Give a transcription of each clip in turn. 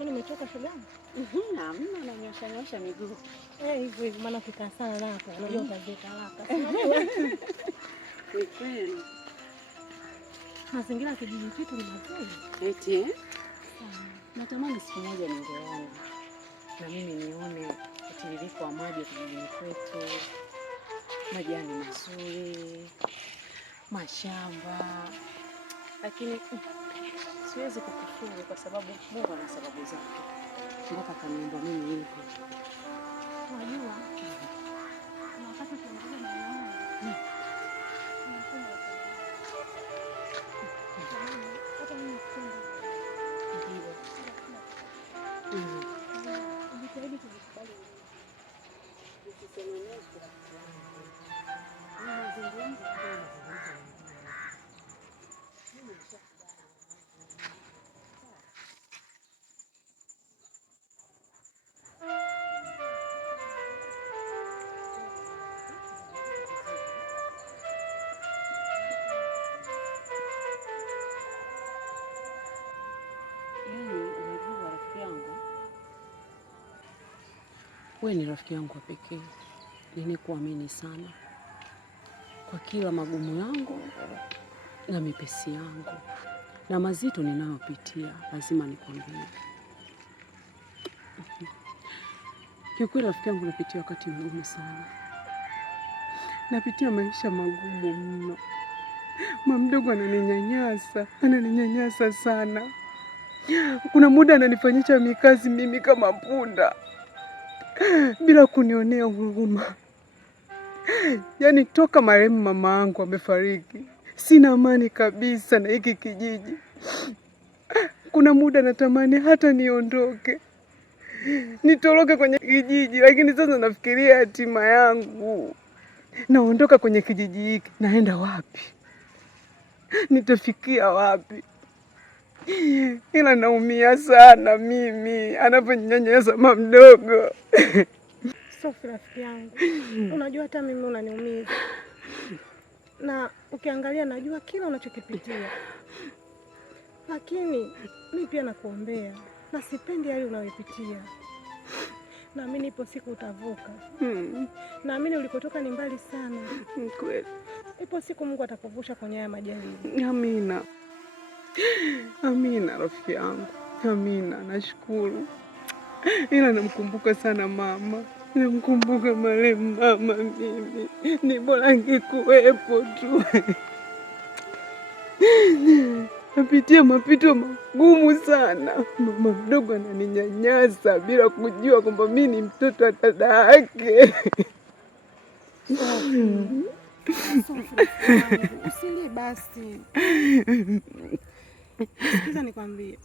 Umetoka shuleni? Hamna, nanyosha miguu. Hivyo hivyo maana ukikaa sana hapa unajua utazeka haraka. Ni kweli. Mazingira ya kijiji chetu ni mazuri. Eti? Natamani siku moja ningeona. Na mimi nione utiririko wa maji kijijini kwetu. Majani mazuri, mashamba. Lakini siwezi kukufuru kwa sababu Mungu ana sababu zake. Mpaka kaniumba mimi hivi. Unajua? Na wakati tunaongea na mama. Hata mimi napenda. Ndio. Jitahidi kujikubali. Usiseme neno kwa sababu. Ninazungumza kwa mazungumzo. Wewe ni rafiki yangu wa pekee, ninikuamini sana kwa kila magumu yangu na mepesi yangu na mazito ninayopitia, lazima nikwambie. Kiukweli rafiki yangu, napitia wakati mgumu sana, napitia maisha magumu mno. Mama mdogo ananinyanyasa sana. Kuna muda ananifanyisha mikazi mimi kama punda bila kunionea huruma. Yaani toka marehemu mama yangu amefariki, sina amani kabisa na hiki kijiji. Kuna muda natamani hata niondoke, nitoroke kwenye kijiji, lakini sasa nafikiria hatima yangu. Naondoka kwenye kijiji hiki, naenda wapi? Nitafikia wapi? Ila naumia sana mimi anaponyanyasa mama mdogo. Sofi rafiki yangu, unajua hata mimi unaniumiza. Na ukiangalia najua kila unachokipitia. Lakini mimi pia nakuombea na sipendi yale unayopitia. Naamini ipo siku utavuka. Naamini ulikotoka ni mbali sana. Kweli. Ipo siku Mungu atakuvusha kwenye haya majaribu. Amina. Amina rafiki yangu. Amina, nashukuru. Ila namkumbuka sana mama. Namkumbuka marehemu mama mimi. Ni bora angekuwepo tu. Napitia mapito magumu sana. Mama mdogo ananinyanyasa bila kujua kwamba mimi ni mtoto wa dada yake. Usilie basi. Sikiza nikwambie.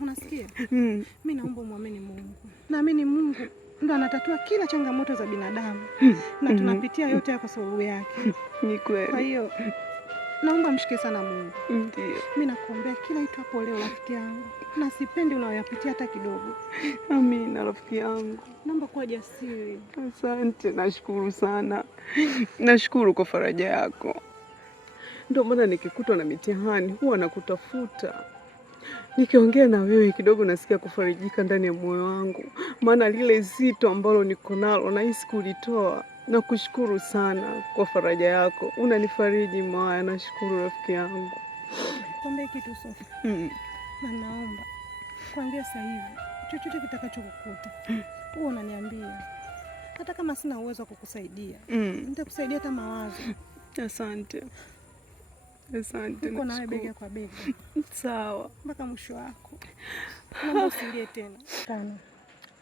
Unasikia? Mimi naomba muamini Mungu. Naamini Mungu ndo anatatua kila changamoto za binadamu. Na tunapitia yote kwa sababu yake. Ni kweli. Kwa hiyo naomba mshike sana Mungu. Ndio. Mimi nakuombea kila itwapo leo rafiki yangu. Na sipendi unayoyapitia hata kidogo. Amina rafiki yangu. Naomba kuwa jasiri. Asante, nashukuru sana. Nashukuru kwa faraja yako. Ndio maana nikikutwa na mitihani huwa nakutafuta. Nikiongea na wewe kidogo nasikia kufarijika ndani ya moyo wangu. Maana lile zito ambalo niko nalo nahisi kulitoa. Nakushukuru sana kwa faraja yako. Unanifariji moyo, nashukuru rafiki yangu. Kuombe kitu Sofi. Na naomba kuanzia sasa hivi chochote kitakachokukuta wewe unaniambia. Hata kama sina uwezo wa kukusaidia, nitakusaidia hata mawazo. Asante. Asante. Niko nawe bega kwa bega. Sawa. Mpaka mwisho wako. Naomba usilie tena. Sana.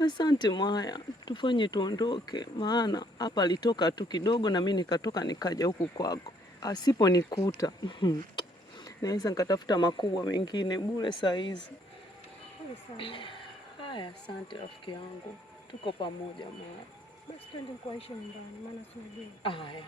Asante Mwaya, tufanye tuondoke, maana hapa alitoka tu kidogo na mimi nikatoka nikaja huku kwako. Asiponikuta naweza nikatafuta makubwa mengine bure saa hizi. Haya, asante rafiki yangu, tuko pamoja Mwaya. Basi twende kuishi nyumbani, maana tunajua. Haya.